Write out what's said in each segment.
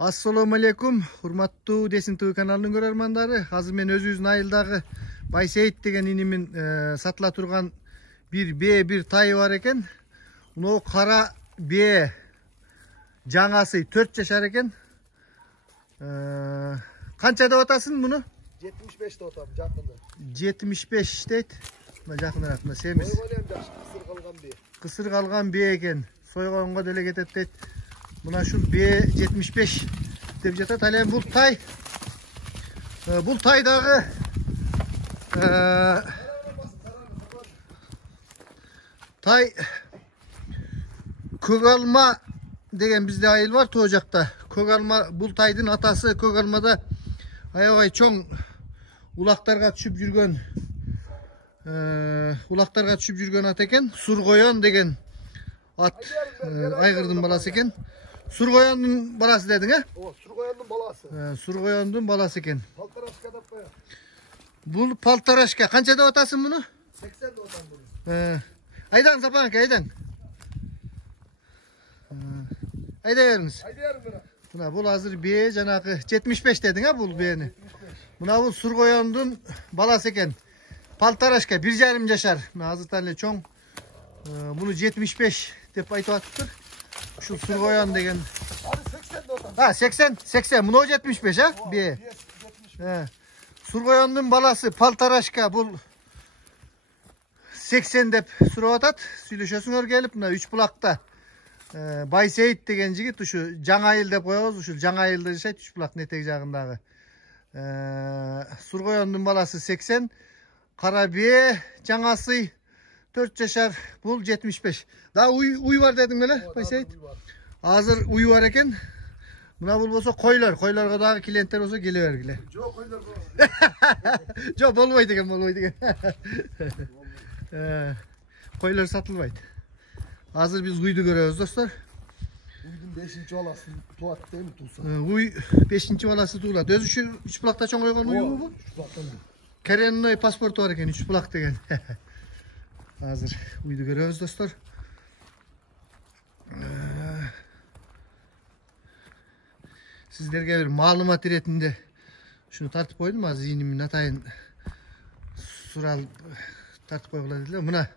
Assalamu alaikum, hurmattуу Десин ТВ каналынын көрөрмандары. Азыр мен өзүбүздүн айылдагы Байсейит деген инимин сатыла турган бир бээ, бир тай бар экен. Мына кара бээ жаңасы 4 жашар экен. Канча деп атасың муну? 75 деп атам, жакында. 75 дейт. Мына жакыныраак, мына семиз. Кысыр калган бээ. Кысыр калган бээ экен. Сойгонго деле кетет дейт. Мына ушул B75 деп жатат. Ал эми бул тай. Бул тайдагы тай көк алма деген бизде айыл бар тоо жакта. Көк алма бул тайдын атасы көк алмада аябай чоң улактарга түшүп жүргөн ат экен. Сургоyon деген ат айгырдын баласы экен. Сургоyonдун баласы дедиң, э? О, Сургоyonдун баласы. Сургоyonдун баласы экен. Полторашка деп коём. Бул полторашка. Канча деп атасың муну? 80 деп атам буну. Айдаң Сапан ака, айдаң. Айдай бериңиз. Айдайарым мына. Мына бул азыр бээ жанагы 75 дедиң, а бул бээни? Мына бул Сургоyonдун баласы экен. Полторашка 1,5 жашар. Мына азыртан эле чоң. Муну 75 деп айтып атыптыр. Ушул Сургоyon деген. Аны 80 деп атам. 80. Муну 75, а? Бээ. Сургоyonдун баласы полторашка бул 80 деп сурап атат. Сүйлөшөсүңөр келип, мына 3 булакта. Байсейит деген жигит ушу жаңа айыл деп коебуз. Ушул жаңа айылда жашайт, 3 булактын этеги жагындагы. Сургоyonдун баласы 80. Кара бээ жаңасы 4 жашар, бул 75. Да уй бар дедиң беле, Байсейит? Азыр уй бар экен. Мына бул болсо койлор. Койлорго дагы клиенттер болсо келе бергиле. Жок, койлор болот. Жок, болбойт экен. Койлор сатылбайт. Азыр биз уйду көрөбүз, достор. Уйдун 5-чи баласы туат дейм, туса. Уй 5-чи баласы туулат. Өзү 3 булакта чоңойгон уйбу бул? 3 булактан. Коренной паспорту бар экен, 3 булак деген. Азыр уйду көрөбүз, достор. Сиздерге бир маалымат иретинде шуну тартып койдум. Азыр инимин атайын сурал тартып койгула дедилер. Мына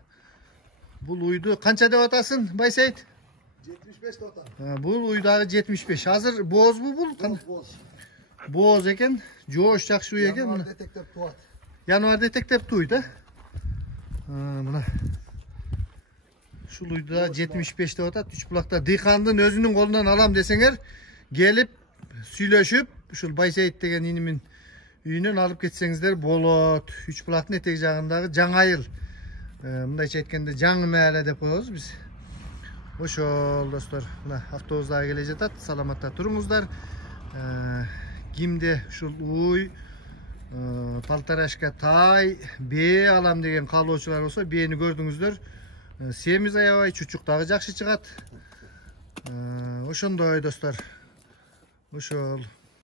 бул уйду канча деп атасың, Байсейит? 75 деп атам. Бул уйдагы 75. Азыр боозбу бул? Боз. Бооз экен, жоош жакшы уй экен. Январда детектеп туат. Январда детектеп туйт, а? Мына ушул уйда 75 деп атат. 3 булакта дыйкандын өзүнүн колунан алам десеңер, келип сүйлөшүп, ушул Байсейит деген инимин үйүнөн алып кетсеңиздер болот. 3 булактын этеги жагындагы жаңа айыл. Мындайча айтканда жаңы маале деп коебуз биз. Ошол, достор, мына автобус дагы келе жатат. Саламатта туруңуздар. Кимде ушул уй, полторашка тай, бээ алам деген каалоочулар болсо, бээни көрдүңүздөр. Семиз аябай, чучук дагы жакшы чыгат. Ошондой, достор. Ошол.